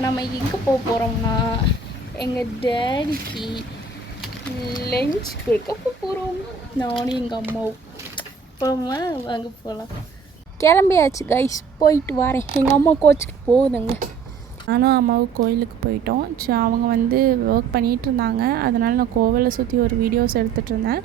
இப்போ நம்ம எங்கே போக போகிறோம்னா எங்கள் டேடிக்கு லஞ்ச் கொடுக்க போகிறோம். நானும் எங்கள் அம்மாவும் அப்புறமா வாங்க போகலாம். கிளம்பியாச்சு கைஸ், போயிட்டு வரேன். எங்கள் அம்மா கோச்சுக்கு போகுதுங்க. நானும் அம்மாவும் கோயிலுக்கு போயிட்டோம். அவங்க ஒர்க் பண்ணிகிட்டு இருந்தாங்க. அதனால் நான் கோவிலை சுற்றி ஒரு வீடியோஸ் எடுத்துகிட்டு இருந்தேன்.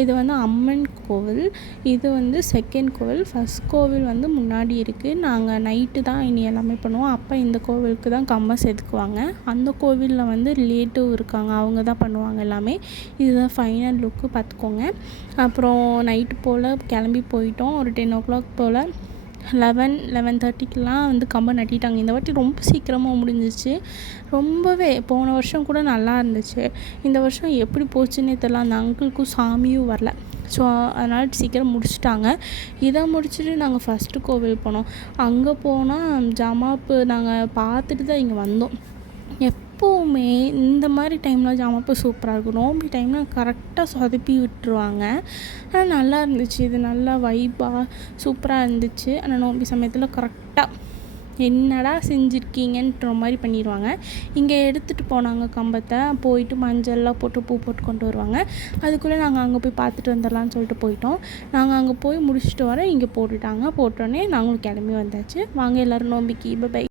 இது அம்மன் கோவில். இது செகண்ட் கோவில். ஃபஸ்ட் கோவில் முன்னாடி இருக்குது. நாங்கள் நைட்டு தான் இனி எல்லாமே பண்ணுவோம். அப்போ இந்த கோவிலுக்கு தான் கம்பம் செதுக்குவாங்க. அந்த கோவிலில் ரிலேட்டிவ் இருக்காங்க, அவங்க தான் பண்ணுவாங்க எல்லாமே. இதுதான் ஃபைனல் லுக்கு, பார்த்துக்கோங்க. அப்புறம் நைட்டு போல் கிளம்பி போயிட்டோம். ஒரு 10 o'clock போல் 11:30க்கெலாம் கம்பம் நட்டிட்டாங்க. இந்த வாட்டி ரொம்ப சீக்கிரமாக முடிஞ்சிச்சு. ரொம்பவே போன வருஷம் கூட நல்லா இருந்துச்சு. இந்த வருஷம் எப்படி போச்சுன்னே தெரியல. அந்த அங்கிளுக்கும் சாமியும் வரல. ஸோ அதனால் சீக்கிரம் முடிச்சுட்டாங்க. இதை முடிச்சுட்டு நாங்கள் ஃபஸ்ட்டு கோவில் போனோம். அங்கே போனால் ஜமாப்பு நாங்கள் பார்த்துட்டு தான் இங்கே வந்தோம். எப்போவுமே இந்த மாதிரி டைமில் ஜாமாப்பு சூப்பராக இருக்கும். நோம்பி டைமில் கரெக்டாக சொதப்பி விட்டுருவாங்க. ஆனால் நல்லா இருந்துச்சு. இது நல்லா வைப்பாக சூப்பராக இருந்துச்சு. ஆனால் நோம்பி சமயத்தில் கரெக்டாக என்னடா செஞ்சுருக்கீங்கன்ற மாதிரி பண்ணிடுவாங்க. இங்கே எடுத்துகிட்டு போனாங்க கம்பத்தை. போயிட்டு மஞ்சள்லாம் போட்டு பூ போட்டு கொண்டு வருவாங்க. அதுக்குள்ளே நாங்கள் அங்கே போய் பார்த்துட்டு வந்துடலான்னு சொல்லிட்டு போயிட்டோம். நாங்கள் அங்கே போய் முடிச்சுட்டு வர இங்கே போட்டுட்டாங்க. போட்டோன்னே நாங்களும் கிளம்பி வந்தாச்சு. வாங்க எல்லோரும் நோம்பிக்கு பை.